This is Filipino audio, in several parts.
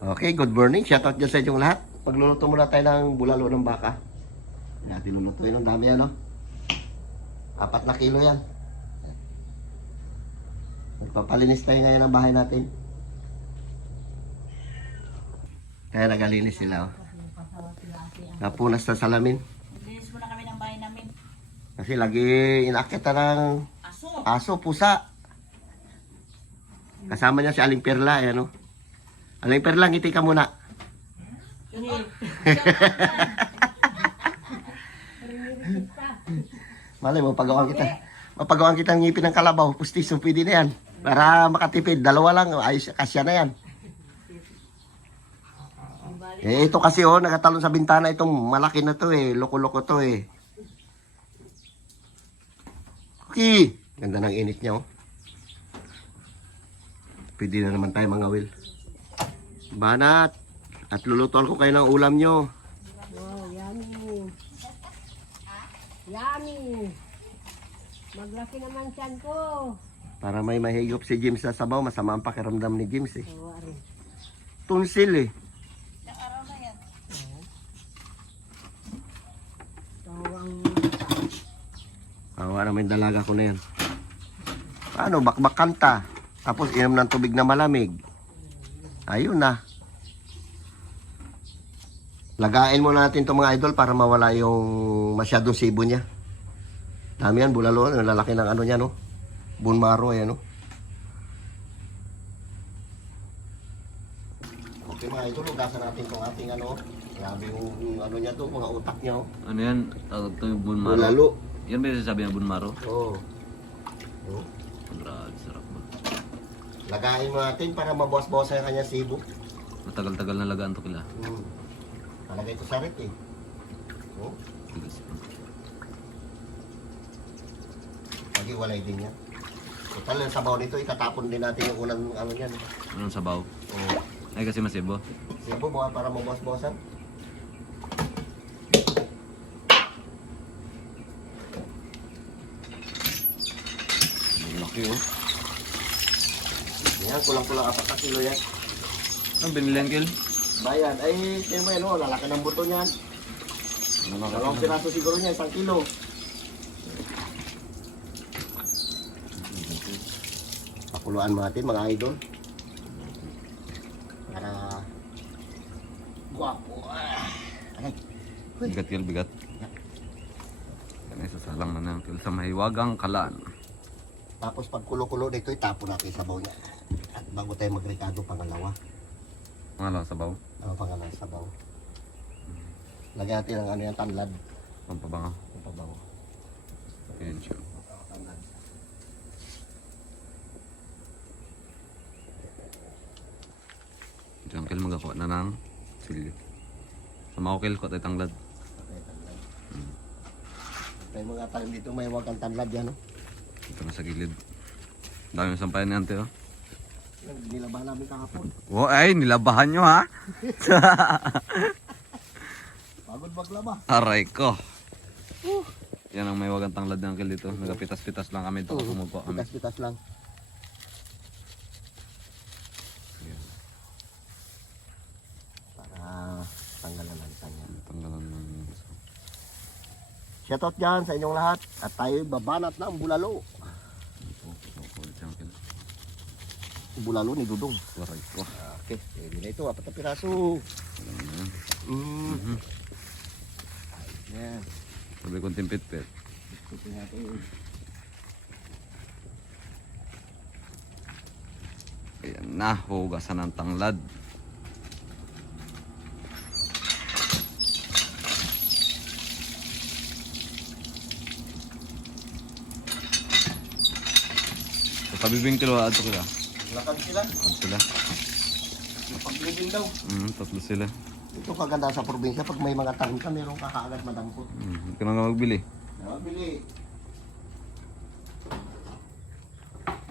Okay, good morning. Shoutout dyan sa inyong lahat. Pagluluto muna tayo ng bulalo ng baka. Yan, tinulutuin ng dami yan, no? 4 na kilo yan. Magpapalinis tayo ngayon ng bahay natin. Kaya nagalinis sila, oh. Napunas sa salamin. Linis muna kami ng bahay namin. Kasi lagi inakita ng aso, pusa. Kasama niya si Aling Perla, ayan, no? Aling Perla, ngiti ka muna. Malay mo, pagawan kita. Mapagawan kita ng ngipin ng kalabaw. Pustiso, pwede na yan. Para makatipid. 2 lang, ayos, kasya na yan. Eh, ito kasi, oh, nagatalon sa bintana. Itong malaki na to, eh. Loko-loko to, eh. Okay. Ganda ng init niya, oh. Pwede na naman tayo mga will. Banat. At lulutuan ko kayo ng ulam nyo. Wow, yummy. Yummy. Maglaki naman tiyan ko. Para may mahigop si James sa sabaw. Masama ang pakiramdam ni James, eh. Oo, ari. Tunsil, eh. Ilang araw na yan. Tawang Awa naman yung dalaga ko na yan. Paano? Bakbak kanta. Tapos inom ng tubig na malamig. Ayun na. Lagain muna natin itong mga idol para mawala yung masyadong sibo niya. Dami yan, bulalo. Yung lalaki ng ano niya, no? Bone marrow, ayan, no? Okay mga idol, ugasan natin itong ating ano. Grabe yung ano niya to, mga utak niya, oh. Ano yan? Tawag to yung bunmaro. Bulalo. Yan ba yung sasabi ng bunmaro? Oo. Oh. Grabe, sarap ba? Lagain mo natin para mabawas-bawas yung kanya sibo. Matagal-tagal na lagaan to kila. Talagay ito sa ret, eh. Oh. Bigas pa. Mag-iwalay din yan. Total, yung sabaw nito, itatapon din natin yung unang ano yan. Anong sabaw? Oh. Ay kasi masibo. Sibo, mga para mabawas-bawasan. Laki oh. Yan, kulang-kulang 4 na kilo yan. Ano binili ang kil? Bayan, ay, tiyan mo yan, oh, lalaki ng buto niyan. Dalawang piraso siguro niya, 1 kilo. Pakuluan natin mga idol. Para guwapo. Aray. Bigat kil, bigat. Yan ay sasalang na ng kil sa mahiwagang kalan. Tapos pag kulo-kulo dito, itapon natin sa sabaw niya. At bago tayo magrekado pangalawa. Mga lang sabaw. Pangalawa sabaw. Lagyan natin ng ano yan, tanlad. Pampabangaw. Ang pabaw. Yan siya. Diyan kil magakuha na ng silyo. Sa mga kil ko tayo tanglad. Okay, tanlad. May mga talim dito, may huwag ang tanlad yan, no? Ito na sa gilid. Dami yung sampayan ni ante oh. Nilabahan namin kahapon. Oh, ay, nilabahan nyo ha. Pagod maglaba. Aray ko. Yan ang may wagang tanglad ng uncle dito. Nagapitas-pitas lang kami ito. Kumupo kami. Pitas-pitas lang. Para tanggalan lang tanya. Tanggalan ng... Shoutout dyan sa inyong lahat. At tayo babanat na ang bulalo. Kulit siya uncle. Bulalo ni Dudong. Aray ko. Okay, pwede na ito. 4 na piraso. Alam mo yan. Yan. Sabi kong timpit-pit. Ito natin. Ayan na. Hugasan ng tanglad. Sa tabibing kilo, ato kila. Lakad sila. Ato sila. Paglibing daw. 3 sila. Ito kaganda sa probinsya. Pag may mga tanim ka, meron ka kaagad madampot. Hindi ka na nga magbili. Nabili.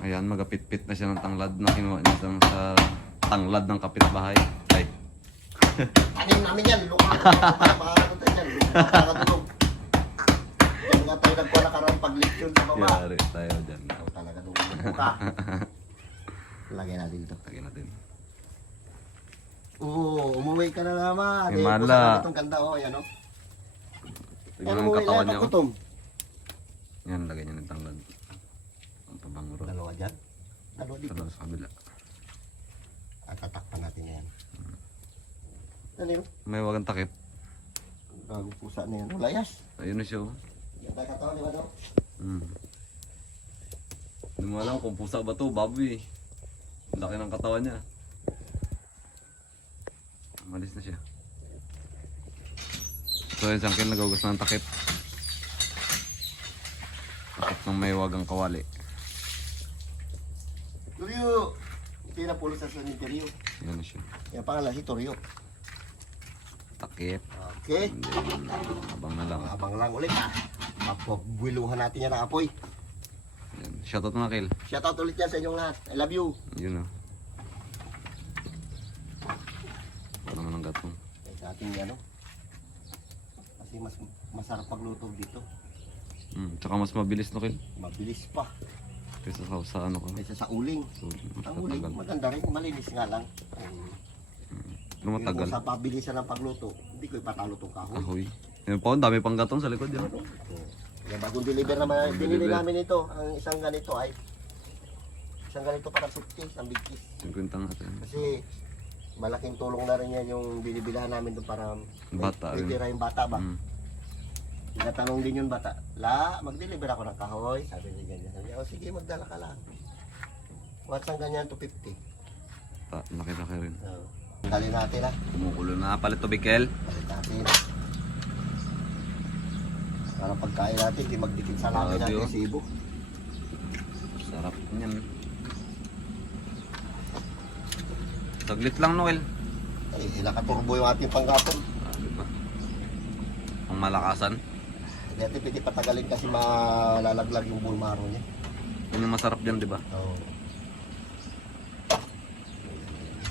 Ayan, magapit-pit na siya ng tanglad na kinuha niya sa tanglad ng kapitbahay. Ay. Tanim namin yan. Luka. Paano tayo yan? Para tulog. Yan nga tayo nagkuha na karang pag-leksyon sa baba. Yari tayo dyan. Ikaw talaga tulog ka. Lagyan natin ito. Lagyan natin. Uwi ka na naman. May Eh, mala. pusa naman itong ganda, oh. Ayan, oh. Tignan Ano mo mo, yung katawan ilan niya. Oh. kutom? Yan, lagay niya ng tanglad. Ang pabango ron. Dalawa dyan. Dalawa dito. Dalawa sa kabila. At tatakpan natin yan. Ano yun? May wagang takip. Bagong pusa na yan. Layas. Ayun na siya. Oh. Yan tayo katawan, di ba daw? Hindi mo alam kung pusa ba to, baboy. Ang laki ng katawan niya. Malis na siya. So yun, siyang nagagugas ng takip. Takip ng may wagang kawali. Toryo! Hindi na pulo sa cemetery. Yan na siya. Yan pangalan si Toryo. Takip. Okay. And then, abang na lang. Abang lang ulit ha. Mapagbuiluhan natin yan ng apoy. Yan. Shoutout mga kill. Shoutout ulit yan sa inyong lahat. I love you. Yun o. Wala naman ng gatong. Sa ating ano. Kasi mas masarap pagluto dito. Tsaka mas mabilis no kill. Mabilis pa. Kaysa sa ano ko. Kaysa sa uling. So, mas Ang uling matagal. maganda rin. Malinis nga lang. Pero matagal. Yung sa pabilisan ng pagluto, hindi ko ipatalo itong kahoy. Ahoy. Yun po, ang dami pang gatong sa likod yan. Yung bagong deliver naman, Bagong binili deliver. namin ito. Ang isang ganito ay isang ganito para 50, isang big piece. 50 natin. Kasi malaking tulong na rin yan yung binibilahan namin doon para Bata may rin. tira yung bata ba. Mm. Tinatanong din yung bata, mag-deliver ako ng kahoy. Sabi niya ganyan. Sabi niya, sige, magdala ka lang. What's ang ganyan to 50? Laki-laki rin. So, dali natin ha. Kumukulo na. Palit tubig kel. Palit natin. Para pagkain natin, di magdikit sa lamin Grabe, natin oh. si Ibo. Sarap niyan. Saglit lang Noel. Ay, ilakaturbo yung ating panggapon. Diba? Ang malakasan. Hindi natin pwede patagalin kasi malalaglag yung bulmaro niya. Yun yung masarap dyan, di ba? So,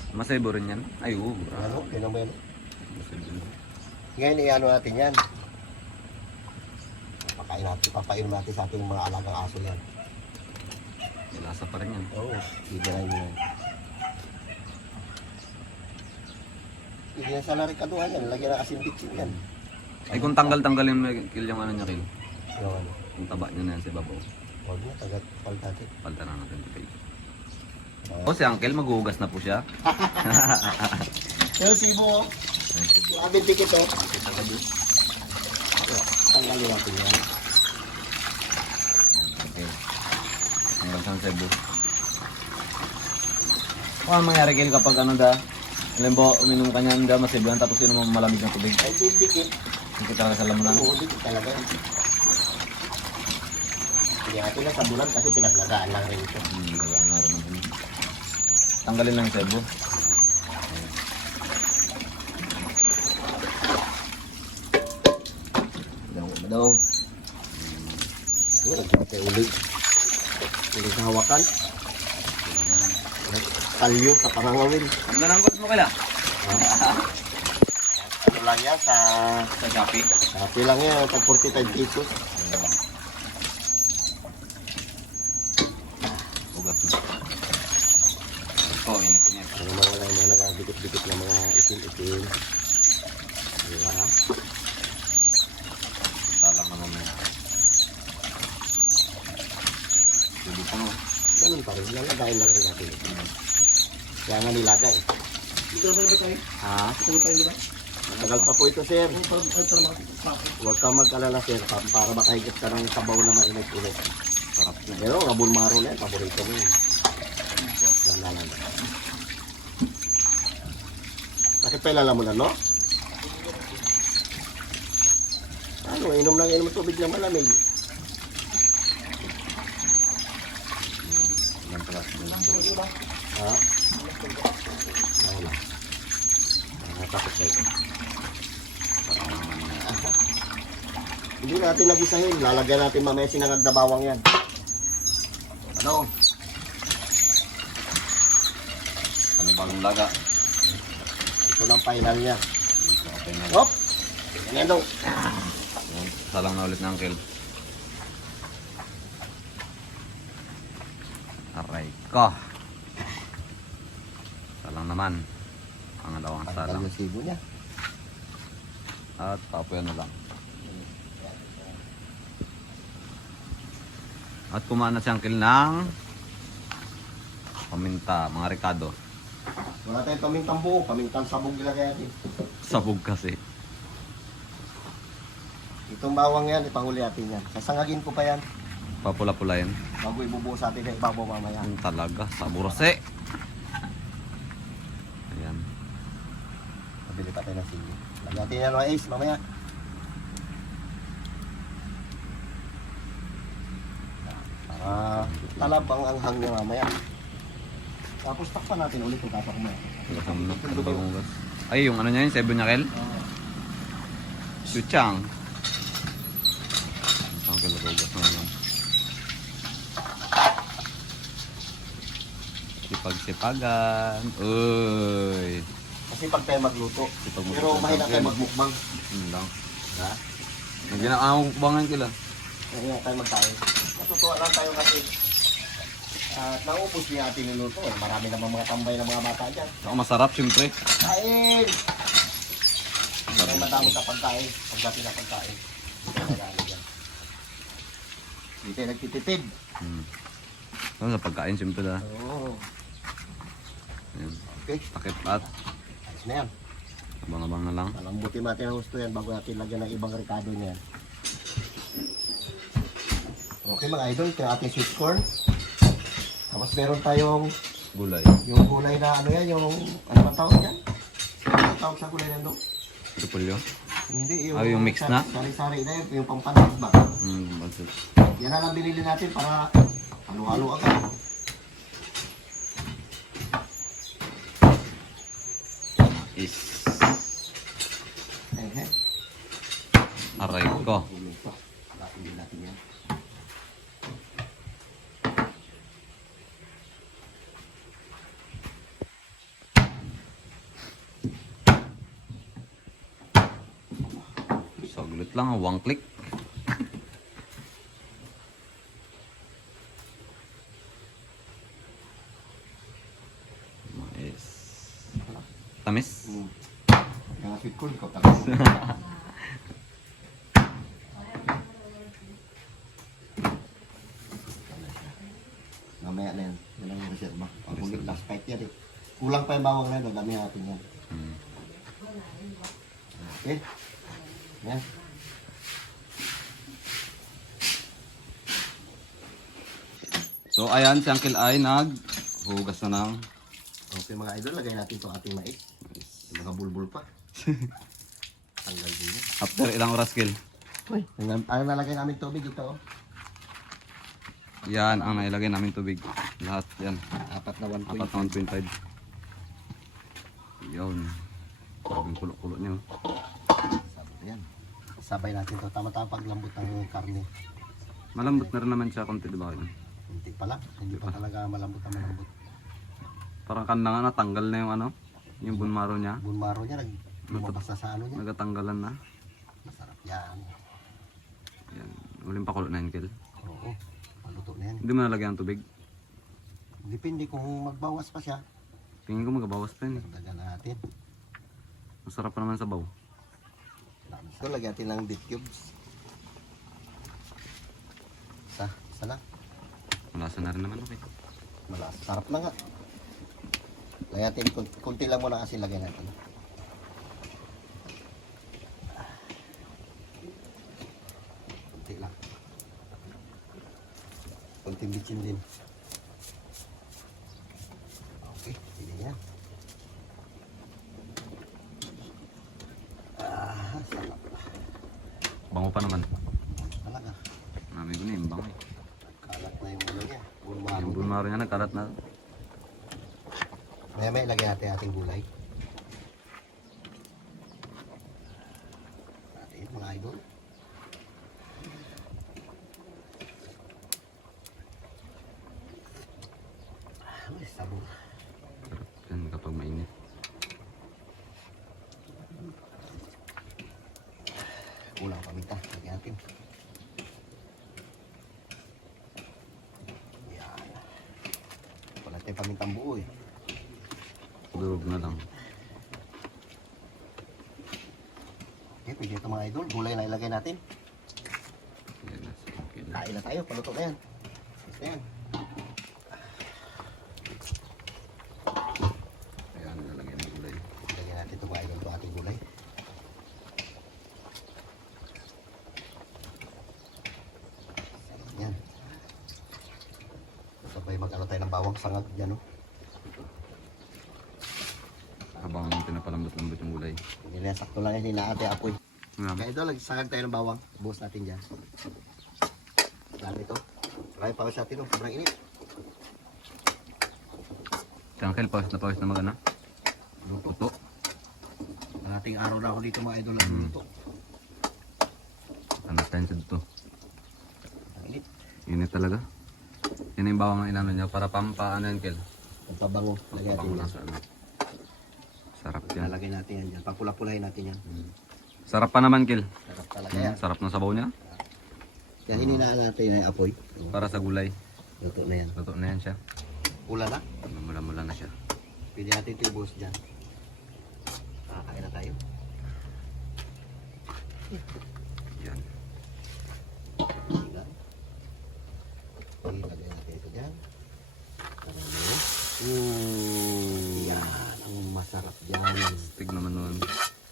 Masebo rin yan. Ay, oo. ano, pinameno. Masebo. Ngayon, i-ano natin yan. Papainom natin sa ating mga alagang aso yan. May lasa pa rin yan. Oo, bibirahin mo yan. Hindi yan sa narikaduhan yan, lagyan ng asin bitsin yan. Ay, kung tanggal-tanggalin mo kill yung ano niya kill. Yung ano, Yung taba niya na yan sa babaw. huwag mo, tagat-palt natin. Palta na natin. Okay. O si Uncle, maghuhugas na po siya. Yung sibo, abin dikit o. Tanggalin natin yan. Okay. Hanggang sa Cebu. Ano mangyari kill kapag ano da? Alam mo, uminom ka niyan da, masiblan tapos yun mo malamig na tubig. Ay, dikit. Hindi talaga sa lamunan. Oo, dikit talaga. Hindi natin na sa bulan kasi pinaglagaan lang rin ito. Wala nga rin naman. Tanggalin lang yung Cebu. Madong. Ano, nagkakay ulit. Ulit sa hawakan. Talyo sa pangangawin. Ano na ang mo kila? Ano lang yan sa Shopee. Shopee lang yan, pag 45 pesos. Hugas na. Ito, init-init. Ano mga wala yung mga nagdikit-dikit na mga itim-itim. Diba? Talang naman mo. Tuloy pa mo. Ganun pa rin, lalagayin lang rin natin. Kaya nga nilagay. Dito ba tayo? Ha? Dito ba tayo ba? Matagal pa po ito, sir. Huwag ka mag-alala, sir, para makahigit ka ng sabaw na mainit-init. Sarap na. Pero ngabul maro na yan, paborito mo yun. Lalalan. Bakit pa ilalamunan, no? Ano, inom lang inom tubig na malamig. Yan pala. Ha? Wala. Nakakapit sa ito. Hindi natin nagisahin. Lalagyan natin mamaya sinangag na bawang yan. Ano? Panibagong laga. Ito ng final niya. Okay na. Hop! Yan daw. Salang na ulit ng Uncle. Aray ko. Salang naman. Pangalawang Tanggal salang. yung sibo niya. At papuyan na lang. At kumain na si Uncle ng paminta, mga Ricardo. Wala tayong pamintang buo, pamintang sabog ilagay natin. Sabog kasi. Itong bawang yan, ipahuli natin yan. Sasangagin ko pa yan. Papula-pulayin. Bago ibubuhos natin sa ibabaw mamaya. Ang talaga, saburose. Ayan. Pabili pa tayo ng sili. Lagyan natin yan mga ace mamaya. Para talab ang anghang niya mamaya. Tapos takpan natin ulit kung tapak mo. Ano bagong gas? Ay, yung ano niya yun, Cebu Nyakil? Suchang. Ang kalabaw gas na naman. Sipag-sipagan. Uy. Kasi pag tayo magluto. Sipag mo. Pero mahina tayo magmukbang. Lang. Ha? Nagyan ang bangan kila. Mahina tayo magkain. Natutuwa lang tayo kasi naubos niya ating niluto. Marami namang mga tambay ng mga bata dyan. Ako masarap siyempre. Kain! Hindi tayo madamot na pagkain. Pagdating na pagkain. Hindi tayo nagano dyan. Hindi tayo nagtitipid. Ano sa pagkain siyempre na. Oo. Ayan. Okay. Takip at Ayos na yan. abang-abang na lang. Palambutin natin ang gusto yan bago natin lagyan ng ibang rekado niyan. Okay mga idol, ito yung ating sweet corn. Tapos meron tayong Gulay. yung gulay na ano yan, yung ano ba tawag yan? Ano tawag sa gulay na doon? Repolyo. Hindi, yung mix na? Sari-sari na yun, yung pampanas ba? Bakit? Yan na lang binili natin para halo-halo agad. Is. Ehe. Aray ko. Ito. Lapin din natin yan. Saglit lang, one click. Is. Tamis? Yung sweet corn, ikaw tapos. Mamaya na yan. Yan ang reserva. Pag-ulit last fight yan eh. Kulang pa yung bawang na yun. Dami natin yan. Okay. Yan. So ayan, si Uncle ay naghugas na ng Okay mga idol, lagay natin itong ating mais. May mga bulbul pa. Tanggal din yan. after ilang oras, Gil. Uy, ang nalagay namin tubig ito. Oh. Yan ang nailagay namin tubig. Lahat yan. Apat na 1 Apat na 1.5. Yun. Sabing kulo-kulo niyo. Yan. Sabay natin ito. Tama-tama paglambot ng karne. Malambot na rin naman siya konti, diba? Hindi pa lang. Hindi pa talaga malambot na malambot. Parang kanda nga natanggal na yung ano, yung bunmaro niya. Bunmaro niya, lumabas na sa ano niya. Nagatanggalan na. Masarap yan. Yan. Uling pakulo na yun, Gil. Oo. Paluto na yan. Hindi mo nalagyan ng tubig. Depende kung magbawas pa siya. Tingin ko magabawas pa yun eh. Dagan natin. Masarap pa naman sa baw. Ito, lagyan natin ng beet cubes. Isa lang. Malasa na rin naman, okay. Malas. Sarap na nga. Lagyan natin, kunti lang muna kasi lagyan natin. Kunti lang. Kunting bitsin din. Okay, sige yan. Sarap. Bango pa naman. Talaga. Mami ko na yung bango eh. Kalat na yung ano niya. Bunmaro. Yung bunmaro niya nagkalat na. May lagyan natin ating gulay. Ating mga idol. Ay, sabor. Yan kapag mainit. Kulang paminta. Lagyan natin. Yan. Wala tayong pamintang buo eh. Durog na lang. Okay, pwede ito mga idol. Gulay na ilagay natin. Ayan na. Okay na. Kain na tayo. Paluto na yan. Basta yan. Ayan, lalagyan ng gulay. Ilagay natin ito mga idol. Ito ating gulay. Yan. Sabay mag-ano tayo ng bawang sangag dyan, no? Habang pinapalambot-lambot yung gulay. Hindi na sakto lang yan. Hinaate apoy. Nga. Kaya ito, nagsasagag tayo ng bawang. Buhos natin dyan. Dami ito. Marami pa sa atin, no? Sobrang init. Si Uncle, pawis na mag-ano? Luto. Puto. Ating araw na ako dito mga idol ang luto. Panas tayo sa dito. Ang init. Init talaga. Yan yung bawang ang inano niya para pampaano yan, Kel. Pagpabango. Lagay natin Pabango lang yan. sa ano. Sarap yan. Lalagay natin yan dyan. Pagpula-pulahin natin yan. Sarap pa naman, Kel. Sarap talaga yan. Sarap ng sabaw niya. Kaya hininaan natin yung apoy. Para sa gulay. Luto na yan. Luto na yan siya. Pula na. Mula-mula na siya. Pwede natin ito ibuhos dyan. Kakain na tayo. Yan. Ilagay natin ito dyan. Karami. Yan. Ang masarap dyan. Tig naman nun.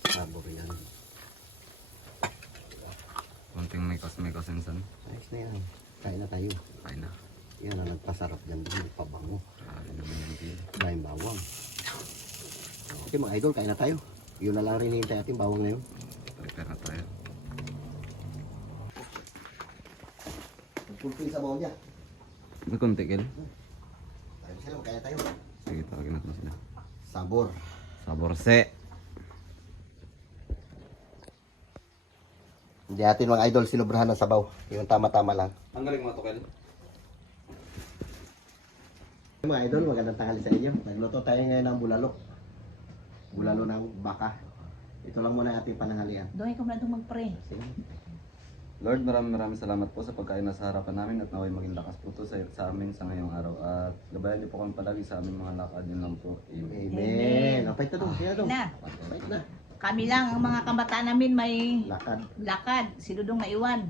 Sabor yan. Konting may kasinsan. Ayos na yan. Kain na tayo. Kain na. Yan ang nagpasarap dyan. Hindi pabango. Grabe naman yan, Kel. Dahil bawang. Okay mga idol, kain na tayo. Yun na lang rin hinihintay natin bawang na yun. Prepare na tayo. Pulpil sa bawang niya. May konti, Kel. Tayo sila, kain na tayo. Sige, tawagin natin sila. Sabor. Saborse. Hindi natin mga idol sinubrahan ng sabaw. Yung tama-tama lang. Ang galing mo ito, Kel. Mga idol, magandang tanghali sa inyo. Nagluto tayo ngayon ng bulalo. Bulalo ng baka. Ito lang muna ating pananghalian. Doon ikaw na doon mag-pray. Lord, maraming salamat po sa pagkain na sa harapan namin at naway maging lakas po to sa amin sa ngayong araw. At gabayan niyo po kami palagi sa aming mga lakad. Yun lang po. Amen. Amen. Apay ito doon. Siya doon. Na, Apay na. kami lang ang mga kabataan namin may Lakad. lakad. Si Dudong naiwan.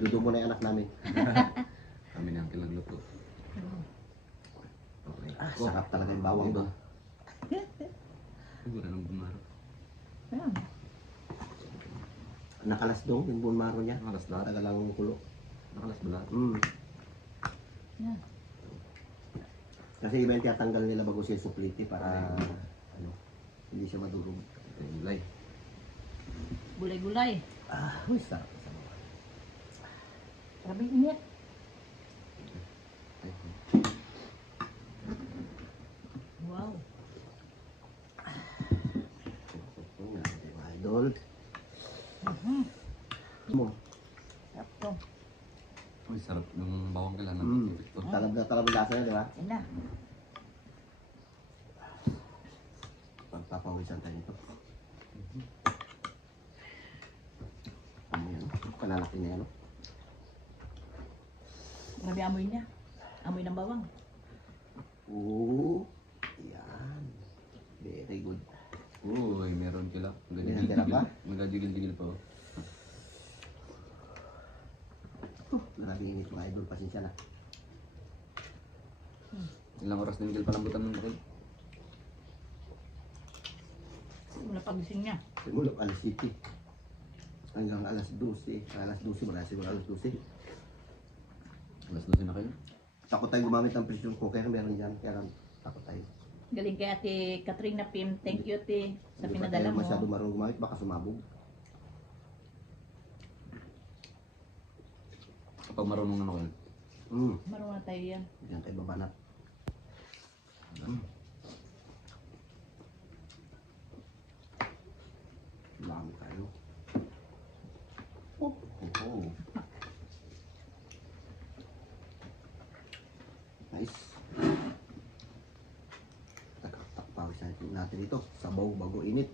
Dudo mo na yung anak namin. Kami ni Uncle nagluto. Okay. Sarap talaga yung bawang doon. Wala nang bumaro. Ayan. Nakalas doon yung bone marrow niya. Nakalas lahat. Tagal lang kulo. Nakalas ba lahat? Ayan. Kasi iba yung tiyatanggal nila bago siya supliti para ano, hindi siya madurog. Ito yung gulay. Gulay-gulay. Uy, sarap. Grabe init. Wow. Mga idol. Mo. Sarap to. Uy, sarap ng bawang kailangan. Talab na talab ang lasa niya, di ba? Ayan na. Pagpapawisan tayo nito. Ayan, panalaki niya, no? Grabe amoy niya. Amoy ng bawang. Oo. Yan. Very good. Uy, meron kila. Meron kila ba? Magajigil-jigil pa. Grabe init mga idol, pasensya na. Ilang oras din kil palambutan ng bakil? Mula pagising niya. Simula alas 7 hanggang alas 12. Alas 12 ba? Siguro alas 12. Alas 12 na kayo? Takot tayo gumamit ng pressure cooker, meron dyan. Kaya lang, takot tayo. Galing kay Ate Katrina Pim. Thank you, Ate, sa Hindi pa pinadala tayo mo. masyado marunong gumamit, baka sumabog. Kapag marunong ano kayo? Marunong na tayo yan. Diyan tayo babanat. Lami tayo. Oh. Nice. Takpawis natin ito. Sabaw bago init.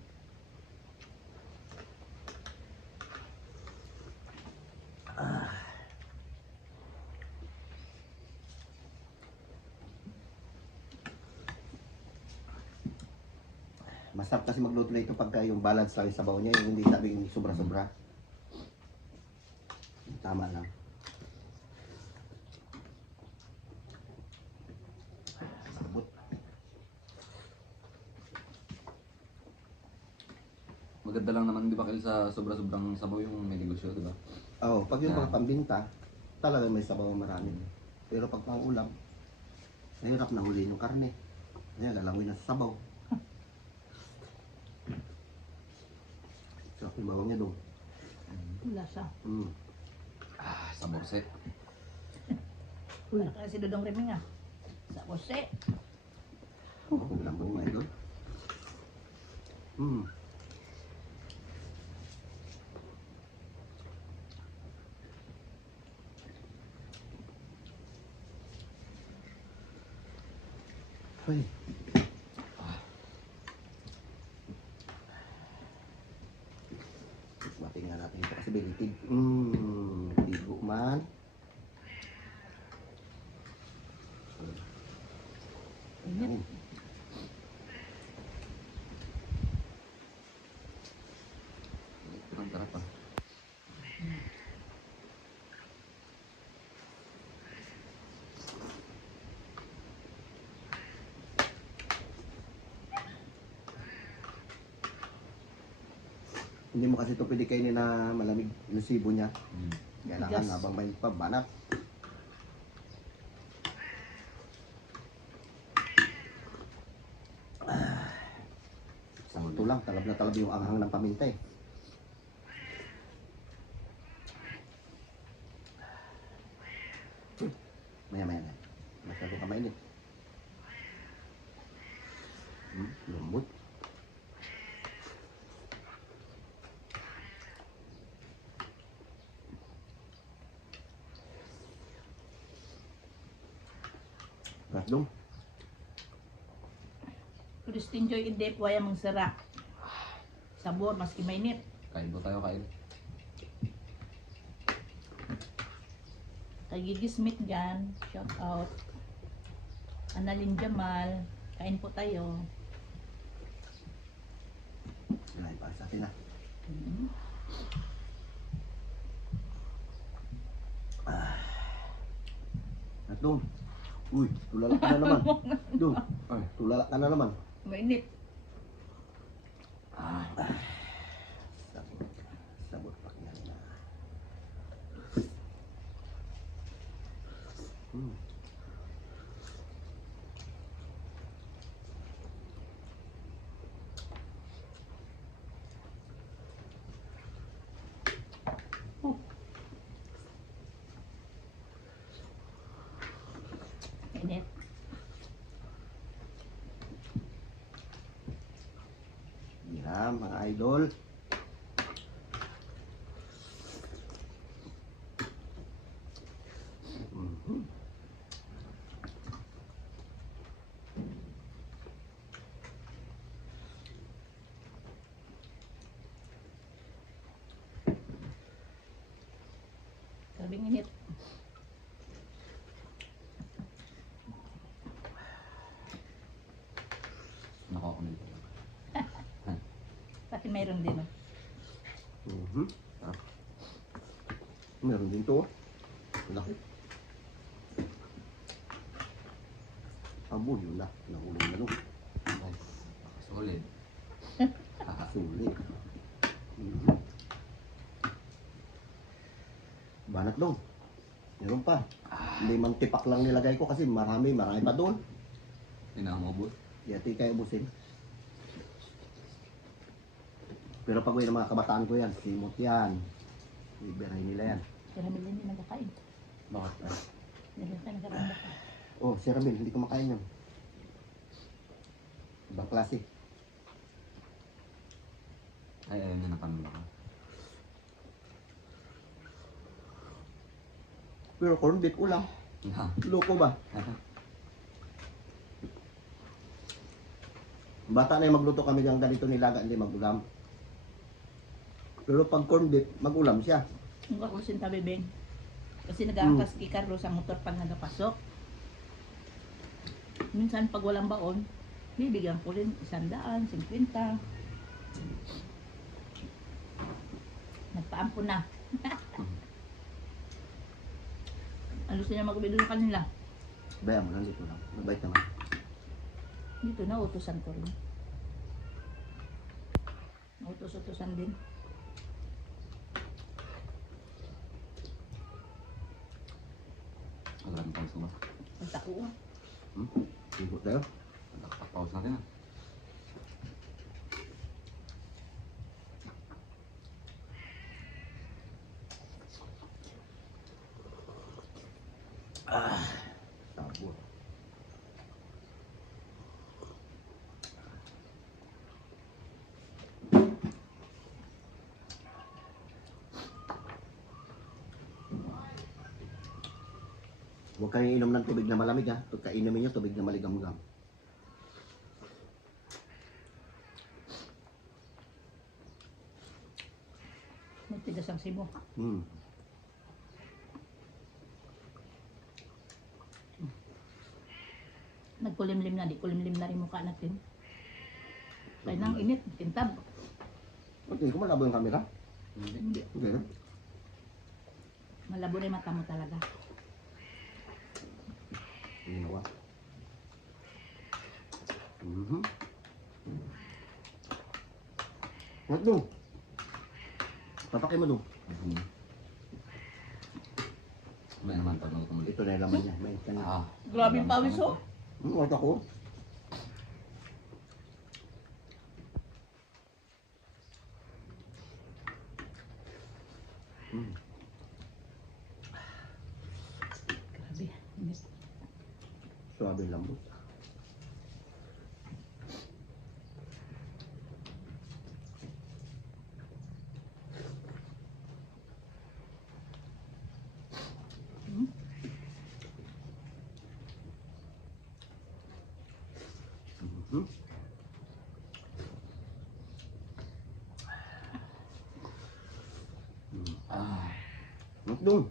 Masarap kasi magluto na ito pagka yung balance lang yung sabaw niya, yung hindi sabing sobra-sobra. Tama lang. Sabot. Maganda lang naman, di ba, Kyle, sa sobra-sobrang sabaw yung may negosyo, di ba? Oo, pag yung mga pambinta, talaga may sabaw marami. Pero pag pang ulam, mahirap na huli yung karne. Ayan, lalangoy na sa sabaw. Sarap yung bawang niya doon. Wala siya. Sa borse. Wala kasi Dudong Reming ah. Sa Jose. Ang lambong mga idol. Ay. Matingnan natin ito kasi belitid. Ligo man. Init. Ang sarap ah. Hindi mo kasi ito pwede kainin na malamig yung sibo niya. Kailangan Tigas. habang may pabanat. Sakto lang, talab na talab yung anghang ng paminta eh. Maya. Masyado ka mainit. Lambot. Rasdong. Christine Joy hindi po ay mang sara. Sabor, maski mainit. Kain po tayo, Kyle. Kay Gigi Smith dyan. Shout out. Annalyn Jamal. Kain po tayo. Yan, para sa atin na. Rasdong. Uy, tulala ka na naman. Dong, tulala ka na naman. Mainit. Sabot pa yan na. Mainit. Yan, mga idol. Sabing init. Nakakamil ko. Pati mayroon din. Oh. Meron din to. Laki. Abo, yun na. Nahulog na nung. Solid. Sulit. Banat dong. Meron pa. Limang tipak lang nilagay ko kasi marami pa doon. Pinamobot. Yati kayo ubusin. Pero pag ng mga kabataan ko yan, simot yan. Ibigay nila yan. Si Ramil hindi nagkakain. Bakit? Dahil ka nagkaranda ka. Oh, si Ramil, hindi ko makain yan. Ibang klase. Ay, ayun na nakamil ako. Pero corned beef ulam. Loko ba? Bata na yung magluto kami ng ganito nilaga, hindi mag-ulam. Pero pag corned beef, mag-ulam siya. Ang kakusin tabi, Beng. Kasi nag-aangkas kay Carlos ang motor pag nagapasok. Minsan pag walang baon, Bibigyan ko rin 100, 50. Nagpaampun na. Ano sila magbili ng kanila? Bayan mo lang dito lang. Mabait naman. Dito na, utusan ko rin. Utos-utusan din. Maraming pause na ba? Pagtako. Ikot tayo. Pause natin ah. Tabo. Huwag kayong inom ng tubig na malamig ha. Pagka inumin nyo, tubig na maligam-gam. Matigas ang sibo. Hmm. Nagkulimlim na, di kulimlim na rin mukha natin. Kaya nang init, tintab. Okay, kung malabo yung camera. Hindi. Okay. Malabo na yung mata mo talaga. Ginawa. Mhm. What do? Papakay mo do. May naman pag nagutom ulit. Ito na yung laman niya. May kanya. Grabe yung pawis oh. What ako? Grabe. Init. Suabe yung lambot. Mhm. What do?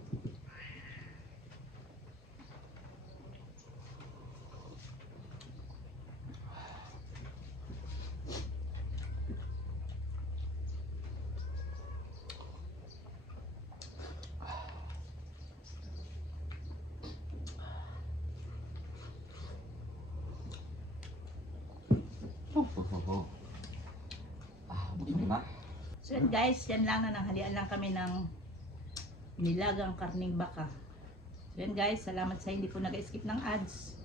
Buti na. So yan guys, yan lang na nanghalian lang kami ng nilagang karning baka. So yan guys, salamat sa hindi po nag-skip ng ads.